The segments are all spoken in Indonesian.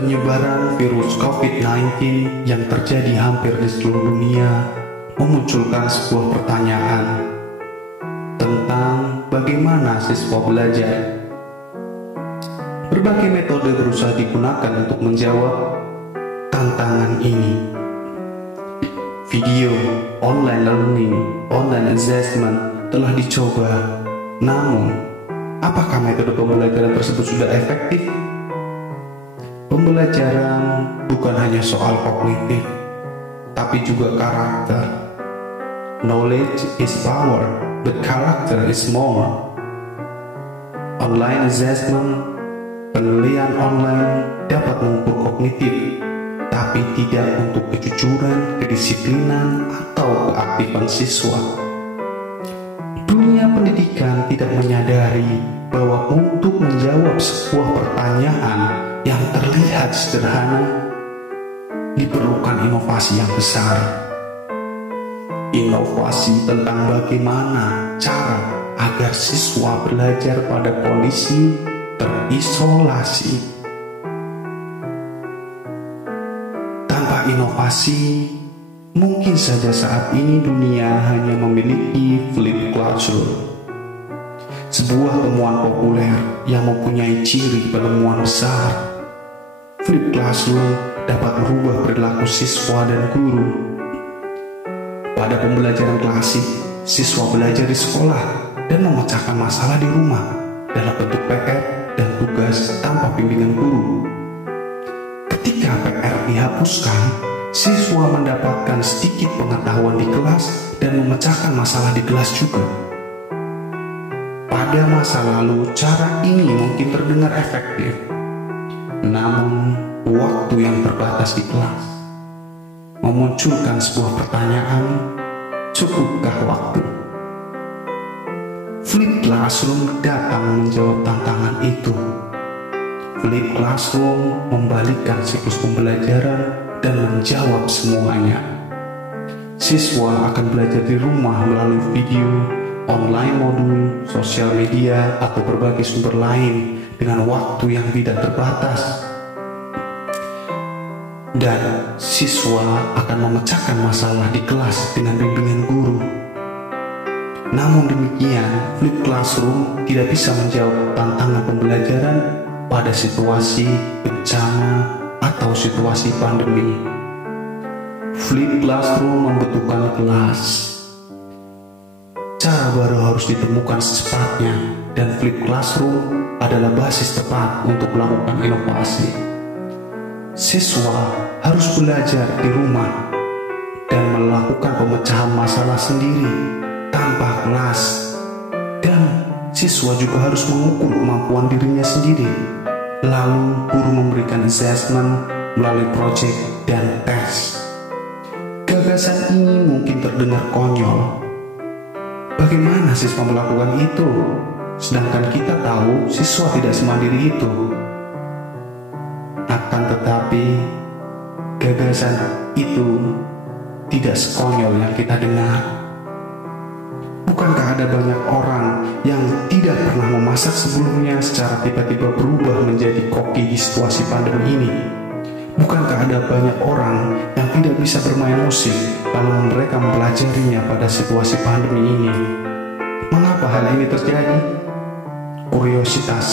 Penyebaran virus COVID-19 yang terjadi hampir di seluruh dunia memunculkan sebuah pertanyaan tentang bagaimana siswa belajar. Berbagai metode berusaha digunakan untuk menjawab tantangan ini. Video, online learning, online assessment telah dicoba. Namun, apakah metode pembelajaran tersebut sudah efektif? Pembelajaran bukan hanya soal kognitif, tapi juga karakter. Knowledge is power, but character is more. Online assessment, penilaian online dapat mengukur kognitif, tapi tidak untuk kejujuran, kedisiplinan, atau keaktifan siswa. Dunia pendidikan tidak menyadari bahwa untuk menjawab sebuah pertanyaan yang terlihat sederhana, diperlukan inovasi yang besar. Inovasi tentang bagaimana cara agar siswa belajar pada kondisi terisolasi. Tanpa inovasi, mungkin saja saat ini dunia hanya memiliki flipped classroom. Sebuah temuan populer yang mempunyai ciri penemuan besar. Flipped classroom dapat merubah perilaku siswa dan guru. Pada pembelajaran klasik, siswa belajar di sekolah dan memecahkan masalah di rumah dalam bentuk PR dan tugas tanpa bimbingan guru. Ketika PR dihapuskan, siswa mendapatkan sedikit pengetahuan di kelas dan memecahkan masalah di kelas juga. Pada masa lalu, cara ini mungkin terdengar efektif. Namun, waktu yang terbatas di kelas memunculkan sebuah pertanyaan, cukupkah waktu? Flipped classroom datang menjawab tantangan itu. Flipped classroom membalikkan siklus pembelajaran dan menjawab semuanya. Siswa akan belajar di rumah melalui video, online modul, sosial media, atau berbagai sumber lain dengan waktu yang tidak terbatas. Dan siswa akan memecahkan masalah di kelas dengan bimbingan guru. Namun demikian, flipped classroom tidak bisa menjawab tantangan pembelajaran pada situasi bencana atau situasi pandemi. Flipped classroom membutuhkan kelas. Cara baru harus ditemukan secepatnya, dan flipped classroom adalah basis tepat untuk melakukan inovasi. Siswa harus belajar di rumah dan melakukan pemecahan masalah sendiri tanpa kelas, dan siswa juga harus mengukur kemampuan dirinya sendiri. Lalu guru memberikan assessment melalui proyek dan tes. Gagasan ini mungkin terdengar konyol. Bagaimana siswa melakukan itu? Sedangkan kita tahu siswa tidak semandiri itu. Akan tetapi, gagasan itu tidak sekonyol yang kita dengar. Bukankah ada banyak orang yang tidak pernah memasak sebelumnya secara tiba-tiba berubah menjadi koki di situasi pandemi ini? Bukankah ada banyak orang yang tidak bisa bermain musik lalu mereka mempelajarinya pada situasi pandemi ini? Mengapa hal ini terjadi? Kuriositas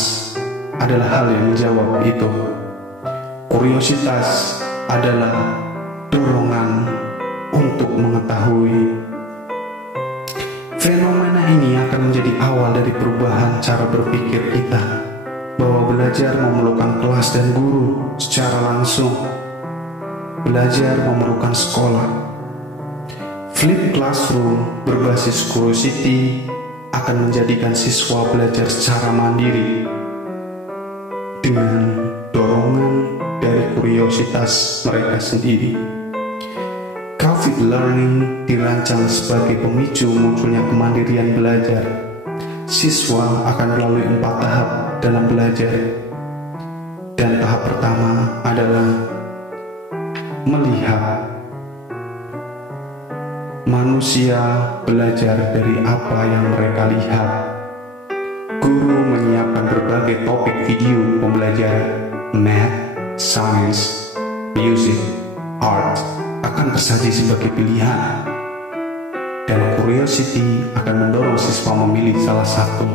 adalah hal yang menjawab itu. Kuriositas adalah dorongan untuk mengetahui. Fenomena ini akan menjadi awal dari perubahan cara berpikir kita, bahwa belajar memerlukan kelas dan guru secara langsung. Belajar memerlukan sekolah. Flipped classroom berbasis curiosity akan menjadikan siswa belajar secara mandiri dengan dorongan dari kuriositas mereka sendiri. COVID learning dirancang sebagai pemicu munculnya kemandirian belajar. Siswa akan melalui 4 tahap dalam belajar. Dan tahap pertama adalah melihat. Manusia belajar dari apa yang mereka lihat. Guru menyiapkan berbagai topik video pembelajaran, math, science, music, art akan tersaji sebagai pilihan, dan curiosity akan mendorong siswa memilih salah satu.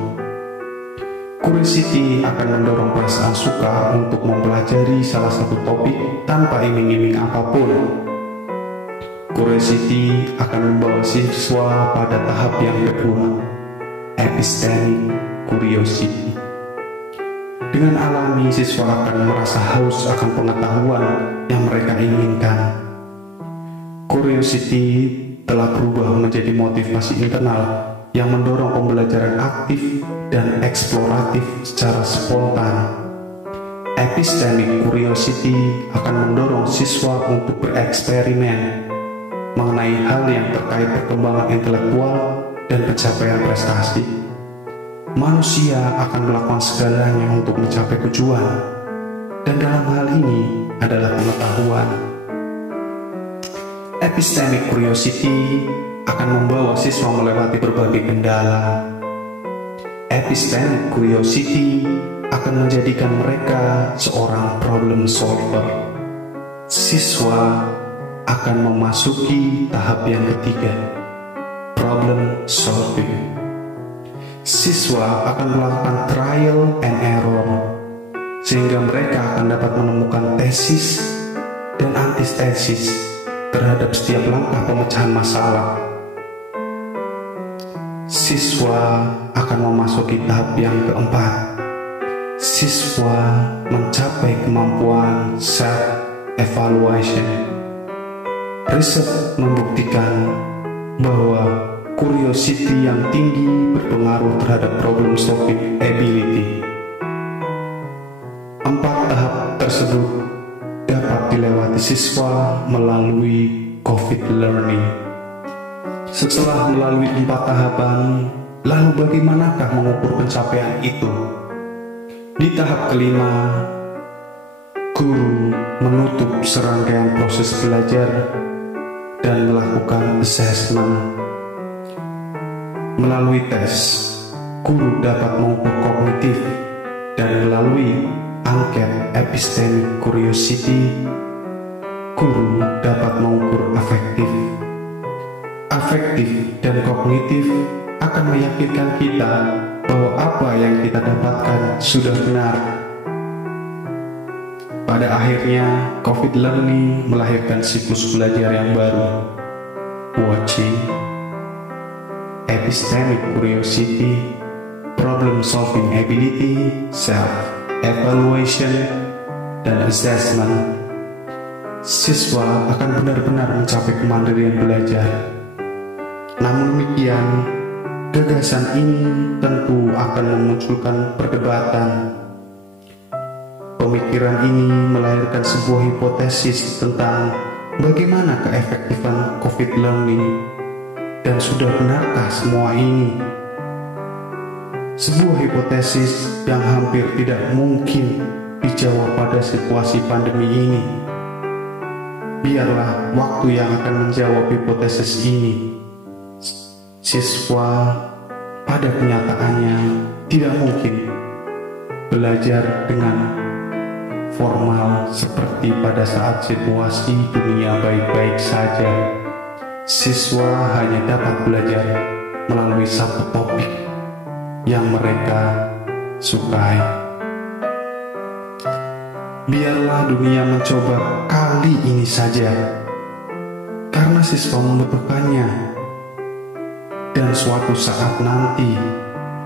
Curiosity akan mendorong perasaan suka untuk mempelajari salah satu topik tanpa iming-iming apapun. Curiosity akan membawa siswa pada tahap yang kedua, epistemic curiosity. Dengan alami, siswa akan merasa haus akan pengetahuan yang mereka inginkan. Curiosity telah berubah menjadi motivasi internal yang mendorong pembelajaran aktif dan eksploratif secara spontan. Epistemic curiosity akan mendorong siswa untuk bereksperimen mengenai hal yang terkait perkembangan intelektual dan pencapaian prestasi. Manusia akan melakukan segalanya untuk mencapai tujuan, dan dalam hal ini adalah pengetahuan. Epistemic curiosity akan membawa siswa melewati berbagai kendala. Epistemic curiosity akan menjadikan mereka seorang problem solver. Siswa akan memasuki tahap yang ketiga, problem solving. Siswa akan melakukan trial and error, sehingga mereka akan dapat menemukan tesis dan antitesis terhadap setiap langkah pemecahan masalah. Siswa akan memasuki tahap yang keempat. Siswa mencapai kemampuan self-evaluation. Riset membuktikan bahwa curiosity yang tinggi berpengaruh terhadap problem solving ability. 4 tahap tersebut dapat dilewati siswa melalui COVID learning. Setelah melalui 4 tahapan, lalu bagaimanakah mengukur pencapaian itu? Di tahap kelima, guru menutup serangkaian proses belajar dan melakukan assessment. Melalui tes, guru dapat mengukur kognitif, dan melalui angket epistemic curiosity, guru dapat mengukur afektif. Afektif dan kognitif akan meyakinkan kita bahwa apa yang kita dapatkan sudah benar. Pada akhirnya, COVID learning melahirkan siklus belajar yang baru, watching, epistemic curiosity, problem solving ability, self-evaluation, dan assessment. Siswa akan benar-benar mencapai kemandirian belajar. Namun demikian, gagasan ini tentu akan memunculkan perdebatan. Pemikiran ini melahirkan sebuah hipotesis tentang bagaimana keefektifan COVID learning, dan sudah benarkah semua ini? Sebuah hipotesis yang hampir tidak mungkin dijawab pada situasi pandemi ini. Biarlah waktu yang akan menjawab hipotesis ini. Siswa pada kenyataannya tidak mungkin belajar dengan formal seperti pada saat situasi dunia baik-baik saja. Siswa hanya dapat belajar melalui satu topik yang mereka sukai. Biarlah dunia mencoba kali ini saja, karena siswa membutuhkannya. Dan suatu saat nanti,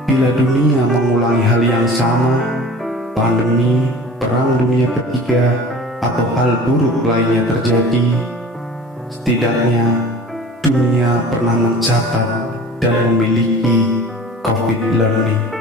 bila dunia mengulangi hal yang sama, pandemi, perang dunia ketiga, atau hal buruk lainnya terjadi, setidaknya dunia pernah mencatat dan memiliki COVID learning.